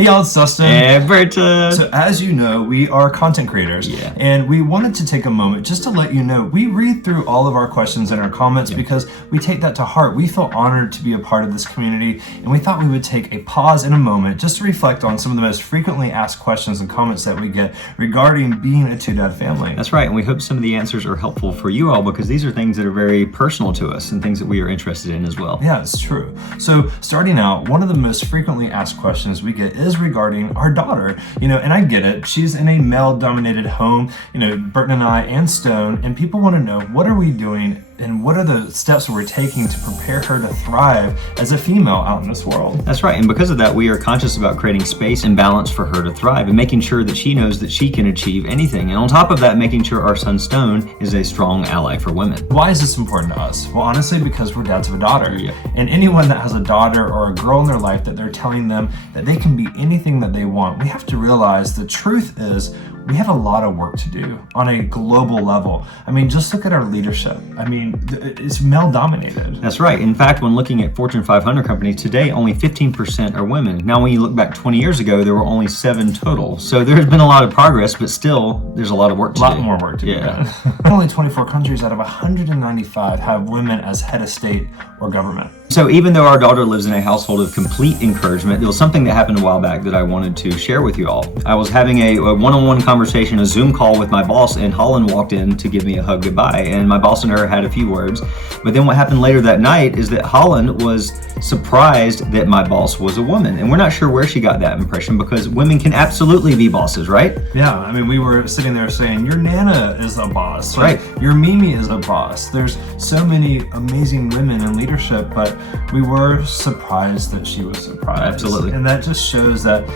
Hey y'all, it's Dustin. And Burton. So as you know, we are content creators. Yeah. And we wanted to take a moment just to let you know, we read through all of our questions and our comments because we take that to heart. We feel honored to be a part of this community, and we thought we would take a pause in a moment just to reflect on some of the most frequently asked questions and comments that we get regarding being a two-dad family. That's right, and we hope some of the answers are helpful for you all because these are things that are very personal to us and things that we are interested in as well. Yeah, it's true. So starting out, one of the most frequently asked questions we get is regarding our daughter. And I get it. She's in a male-dominated home, Burton and I and Stone, and people want to know, what are we doing and what are the steps we're taking to prepare her to thrive as a female out in this world? That's right, and because of that, we are conscious about creating space and balance for her to thrive and making sure that she knows that she can achieve anything. And on top of that, making sure our son Stone is a strong ally for women. Why is this important to us? Well, honestly, because we're dads of a daughter. Yeah. And anyone that has a daughter or a girl in their life that they're telling them that they can be anything that they want, we have to realize the truth is we have a lot of work to do on a global level. Just look at our leadership. It's male dominated. That's right. In fact, when looking at Fortune 500 companies today, only 15% are women. Now, when you look back 20 years ago, there were only 7 total. So there's been a lot of progress, but still, there's a lot of work to do. A lot more work to be done. Only 24 countries out of 195 have women as head of state or government. So even though our daughter lives in a household of complete encouragement, there was something that happened a while back that I wanted to share with you all. I was having a one-on-one conversation, a Zoom call with my boss, and Holland walked in to give me a hug goodbye. And my boss and her had a few words. But then what happened later that night is that Holland was surprised that my boss was a woman. And we're not sure where she got that impression because women can absolutely be bosses, right? Yeah, we were sitting there saying, your Nana is a boss. Right. Your Mimi is a boss. There's so many amazing women in leadership, but we were surprised that she was surprised. Absolutely. And that just shows that,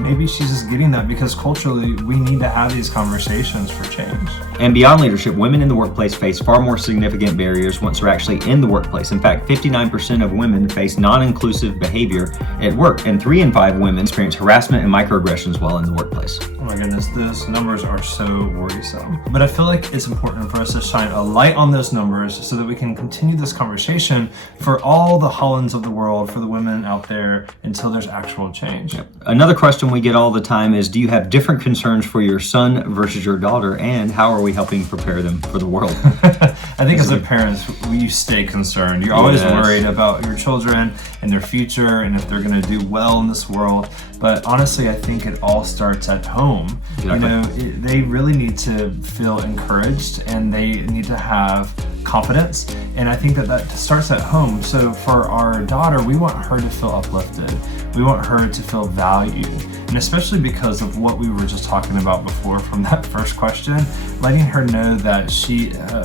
maybe she's just getting that because culturally we need to have these conversations for change. And beyond leadership, women in the workplace face far more significant barriers once they're actually in the workplace. In fact, 59% of women face non-inclusive behavior at work, and 3 in 5 women experience harassment and microaggressions while in the workplace. Oh my goodness, those numbers are so worrisome. But I feel like it's important for us to shine a light on those numbers so that we can continue this conversation for all the Hollands of the world, for the women out there, until there's actual change. Yep. Another question we get all the time is, do you have different concerns for your son versus your daughter, and how are we helping prepare them for the world? I think as a parent, you stay concerned. You're always worried about your children and their future and if they're going to do well in this world. But honestly, I think it all starts at home. Exactly. They really need to feel encouraged and they need to have confidence. And I think that starts at home. So for our daughter, we want her to feel uplifted. We want her to feel valued. And especially because of what we were just talking about before from that first question, letting her know that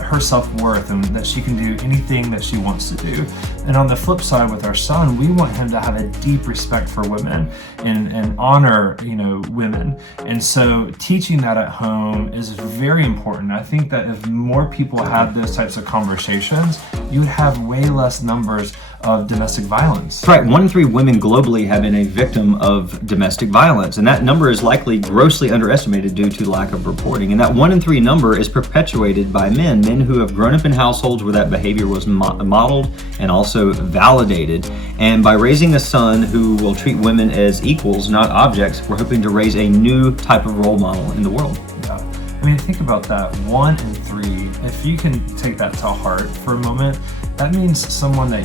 her self-worth and that she can do anything that she wants to do. And on the flip side with our son, we want him to have a deep respect for women and honor, women. And so teaching that at home is very important. I think that if more people had those types of conversations, you would have way less numbers of domestic violence. Right, 1 in 3 women globally have been a victim of domestic violence, and that number is likely grossly underestimated due to lack of reporting. And that 1 in 3 number is perpetuated by men who have grown up in households where that behavior was modeled and also validated. And by raising a son who will treat women as equals, not objects, we're hoping to raise a new type of role model in the world. Yeah. Think about that, 1 in 3. If you can take that to heart for a moment, that means someone that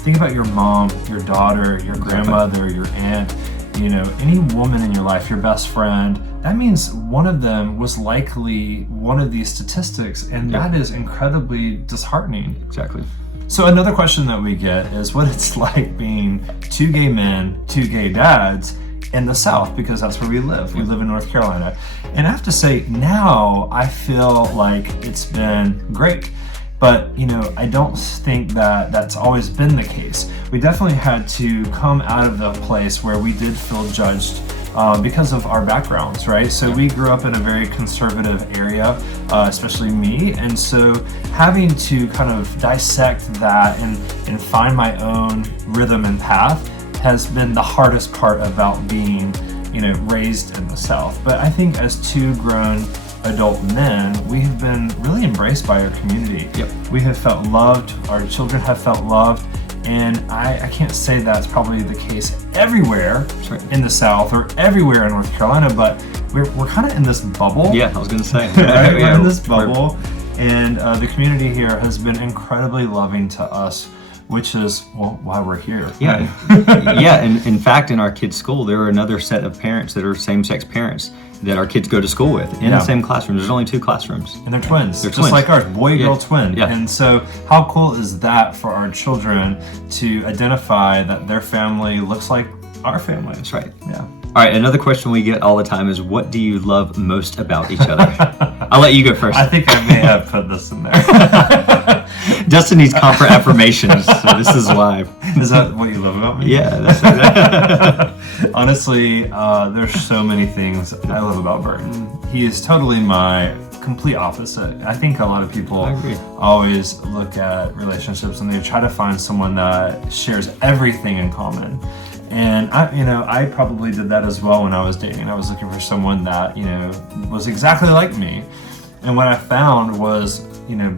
think about your mom, your daughter, your grandmother, your aunt, any woman in your life, your best friend. That means one of them was likely one of these statistics, and that is incredibly disheartening. Exactly. So another question that we get is what it's like being 2 gay men, 2 gay dads in the South, because that's where we live. We live in North Carolina. And I have to say, now I feel like it's been great. But, I don't think that that's always been the case. We definitely had to come out of the place where we did feel judged because of our backgrounds, right? So we grew up in a very conservative area, especially me. And so having to kind of dissect that and find my own rhythm and path has been the hardest part about being, raised in the South. But I think as 2 grown adult men, we have been really embraced by our community. Yep. We have felt loved, our children have felt loved, And I can't say that's probably the case everywhere right. in the South or everywhere in North Carolina, but we're kind of in this bubble. Yeah, I was going to say. Right? We're in this bubble, and the community here has been incredibly loving to us, which is, well, why we're here. Yeah, yeah. And in fact, in our kids' school, there are another set of parents that are same-sex parents that our kids go to school with in the same classroom. There's only 2 classrooms. And they're twins. They're just twins. like ours, boy-girl twin. Yeah. And so how cool is that for our children to identify that their family looks like our family? That's right. Yeah. All right, another question we get all the time is, what do you love most about each other? I'll let you go first. I think I may have put this in there. Dustin needs comfort affirmations, so this is live. Is that what you love about me? Yeah, that's exactly. Honestly, there's so many things I love about Burton. He is totally my complete opposite. I think a lot of people always look at relationships and they try to find someone that shares everything in common. And I probably did that as well when I was dating. I was looking for someone that, was exactly like me. And what I found was,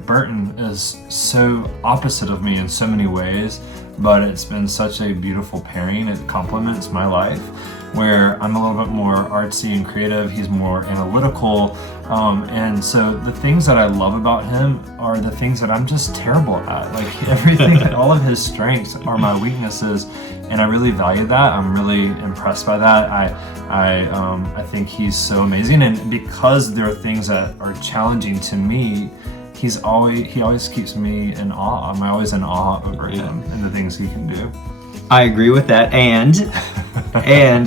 Burton is so opposite of me in so many ways, but it's been such a beautiful pairing. It complements my life, where I'm a little bit more artsy and creative. He's more analytical. And so the things that I love about him are the things that I'm just terrible at. Like everything, all of his strengths are my weaknesses. And I really value that. I'm really impressed by that. I think he's so amazing. And because there are things that are challenging to me, he always keeps me in awe. I'm always in awe over him and the things he can do. I agree with that, and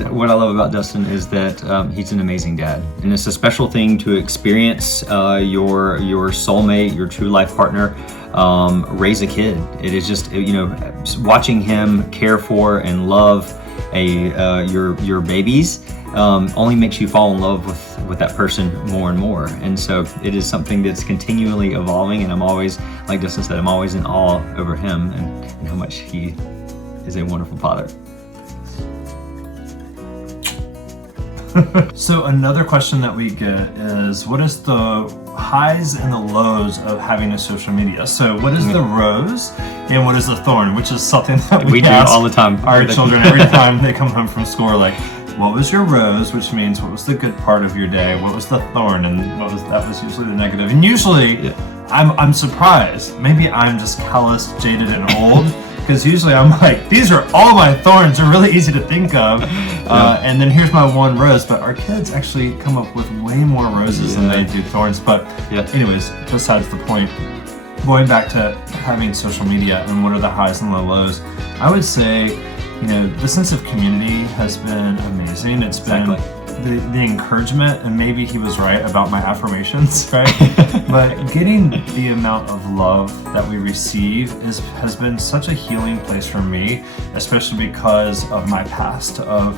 what I love about Dustin is that he's an amazing dad, and it's a special thing to experience your soulmate, your true life partner, raise a kid. It is just watching him care for and love your babies only makes you fall in love with that person more and more. And so it is something that's continually evolving, and I'm always, like Dustin said, I'm always in awe over him and how much he is a wonderful father. So another question that we get is, what is the highs and the lows of having a social media? So what is the rose and what is the thorn? Which is something that we do ask all the time. Our children every time they come home from school are like, what was your rose? Which means what was the good part of your day? What was the thorn? And that was usually the negative. And usually I'm surprised. Maybe I'm just callous, jaded, and old. Because usually I'm like, these are all my thorns. They're really easy to think of. And then here's my one rose. But our kids actually come up with way more roses than they do thorns. But anyways, besides the point, going back to having social media and what are the highs and the lows, I would say, the sense of community has been amazing. It's been the encouragement, and maybe he was right about my affirmations, right? But getting the amount of love that we receive has been such a healing place for me, especially because of my past of,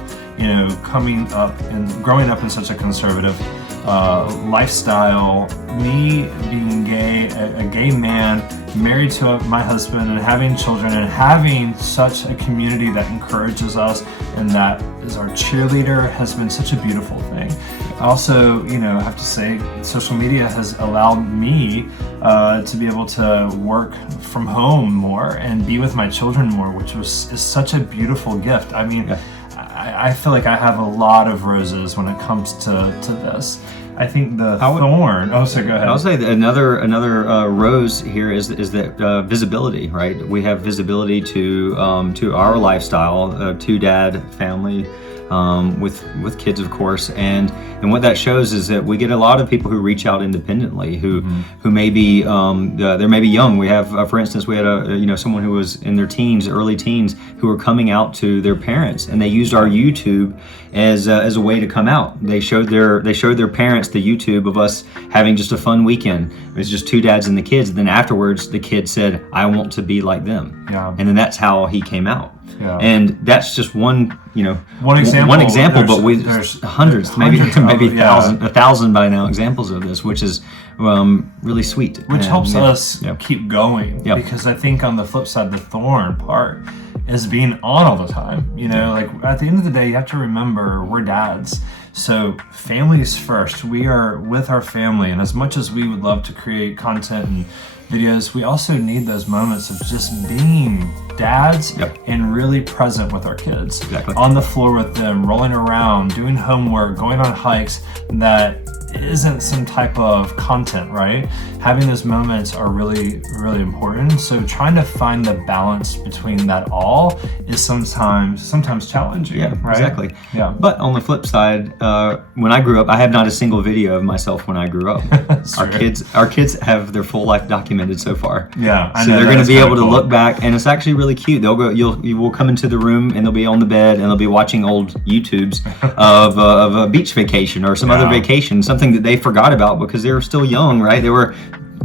coming up and growing up in such a conservative lifestyle, me being gay, a gay man, married to my husband and having children and having such a community that encourages us and that is our cheerleader has been such a beautiful thing. I also, I have to say, social media has allowed me to be able to work from home more and be with my children more, which is such a beautiful gift. I mean, I feel like I have a lot of roses when it comes to this. I think the thorn. Oh, so go ahead. I'll say that another rose here is that visibility, right? We have visibility to our lifestyle, two-dad family, with kids, of course, and what that shows is that we get a lot of people who reach out independently, who may be they may be young. We have, for instance, we had someone who was in their teens, early teens, who were coming out to their parents, and they used our YouTube as a way to come out. They showed their parents the YouTube of us having just a fun weekend. It was just two dads and the kids. And then afterwards, the kid said, "I want to be like them." Yeah. And then that's how he came out. Yeah. And that's just one example, but there's hundreds, maybe 1,000 by now examples of this, which is really sweet. Which helps us keep going, because I think on the flip side, the thorn part is being on all the time. Like at the end of the day, you have to remember we're dads. So families first. We are with our family, and as much as we would love to create content and videos, we also need those moments of just being dads and really present with our kids. Exactly. On the floor with them, rolling around, doing homework, going on hikes that isn't some type of content, right? Having those moments are really, really important. So trying to find the balance between that all is sometimes challenging. Yeah, right? exactly. Yeah. But on the flip side, when I grew up, I have not a single video of myself when I grew up. Our kids have their full life documented so far. Yeah, I so know, they're going to be able to cool. look back, and it's actually really cute. They'll go. You will come into the room, and they'll be on the bed, and they'll be watching old YouTubes of a beach vacation or some other vacation, something that they forgot about because they were still young, right? They were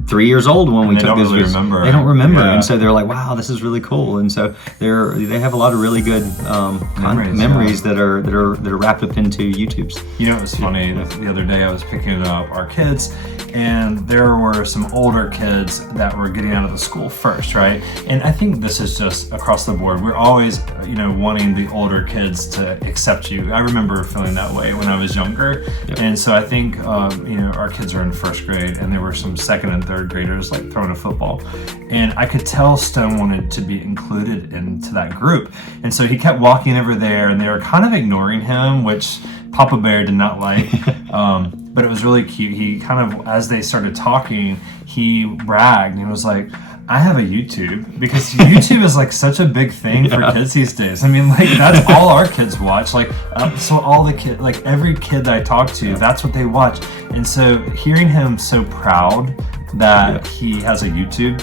3 years old when we took this video. Remember. They don't remember, and so they're like, "Wow, this is really cool." And so they have a lot of really good memories that are wrapped up into YouTube's. You know, it was funny. The other day I was picking up our kids, and there were some older kids that were getting out of the school first, right? And I think this is just across the board. We're always, wanting the older kids to accept you. I remember feeling that way when I was younger. And so I think, our kids are in first grade, and there were some second and third graders like throwing a football. And I could tell Stone wanted to be included into that group. And so he kept walking over there, and they were kind of ignoring him, which Papa Bear did not like. But it was really cute. He kind of, as they started talking, he bragged and he was like, I have a YouTube, because YouTube is like such a big thing for kids these days. I mean, like, that's all our kids watch. Like, so all the kids, like every kid that I talk to, that's what they watch. And so hearing him so proud that he has a YouTube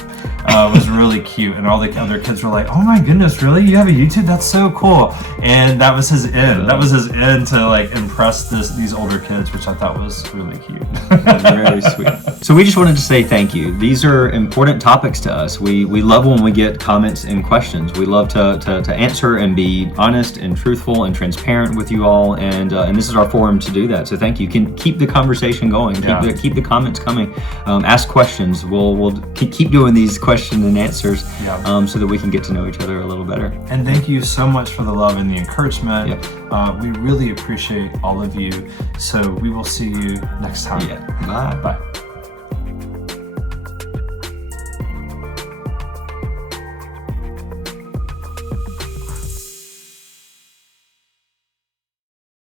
was really cute, and all the other kids were like, "Oh my goodness, really? You have a YouTube? That's so cool!" And that was his end. That was his end to like impress these older kids, which I thought was really cute. Very sweet. So we just wanted to say thank you. These are important topics to us. We love when we get comments and questions. We love to answer and be honest and truthful and transparent with you all, and this is our forum to do that. So thank you. You can keep the conversation going. Keep the comments coming. Ask questions. We'll keep doing these question and answers so that we can get to know each other a little better. And thank you so much for the love and the encouragement. We really appreciate all of you. So we will see you next time. Bye. Bye.